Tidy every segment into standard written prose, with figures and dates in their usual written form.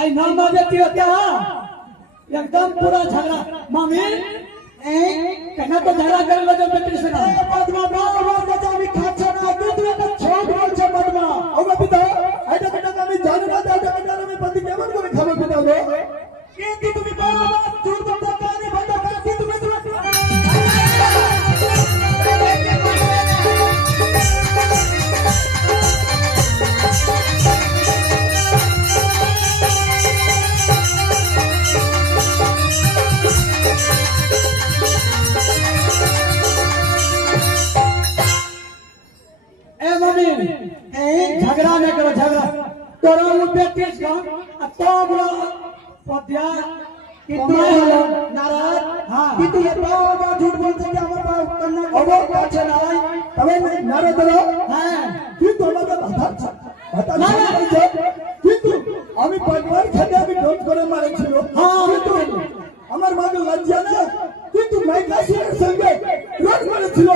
आई नाम देती हो क्या एकदम पूरा झगड़ा मामी कहना तो झगड़ा कर लो जो बेटी से ना बदमा बार का जावी खाचा ना दूसरे का छोड़ बोल छे बदमा ओ पिता आइटा बेटा का मैं जान ना आइटा बेटा में पति केमन को खावे पिता दो के की तुम्ही बार झूठ बोलता कानी बंद करती तुम्ही झगड़ा नहीं करो झगड़ा तोरा वो बेटी का तो बड़ा पद्या कितने नाराज हां कि तू ये बाबा झूठ बोलते कि हमारे पास करना अब अच्छा ना तबे नाराज दो हां कि तो लगे बता ना कि तू আমি পরিবার খেতে আমি ডোট করে মারেছিল কিন্তু আমার মাকে লজ্জা না কিন্তু মাইকাসের সঙ্গে রোড করেছিল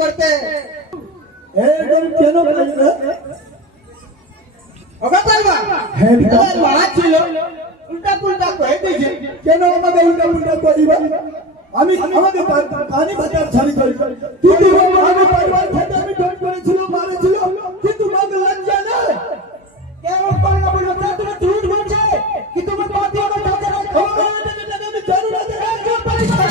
করতে একদম কেন বলবে ওগা পারবা হ্যাঁ বিটা মাছ ছিল উল্টা পুল্টা কই দিছে কেন আমাদের উল্টা পুল্টা করিবা আমি আমাদের কানে বাজার ছাড়ি করি কিন্তু আমি পরিবার খেতে আমি ডোট করেছিল মারেছিল কিন্তু মাকে লজ্জা না কেন পারনা বলো তা তুমি ঝুট বলছে কি তুমি পাতি ওটা কাছে রাখো আমি জানি না যে একজন পরিবার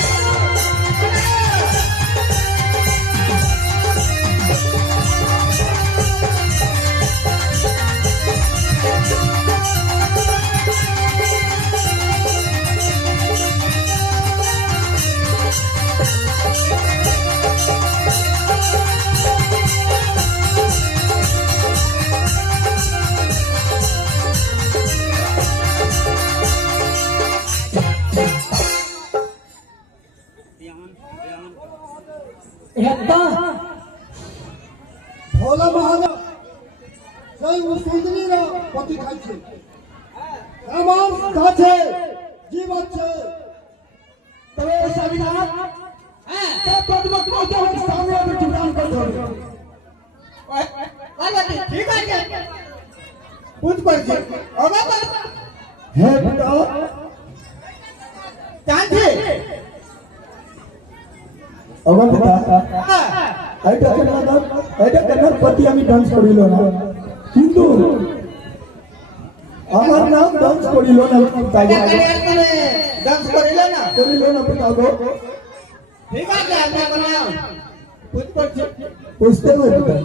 ভোলা মহারাজ সেই মুসলিমরা পতি খাইছে আমার কাছে জীব আছে তবে স্বামীনাথ হ্যাঁ সব পদমক কত হচ্ছে সামনে আমি চুটান করতে হবে ঠিক আছে বুঝ পারছি ওগা হে বেটা জানছে ওগা বেটা এটা কেন প্রতি আমি ডান্স করিল না কিন্তু আমার নাম ডান্স করিল না ডান্স করিল না বতাও তো ঠিক আছে আমি বানাও বুঝ পারছি বুঝতে হবে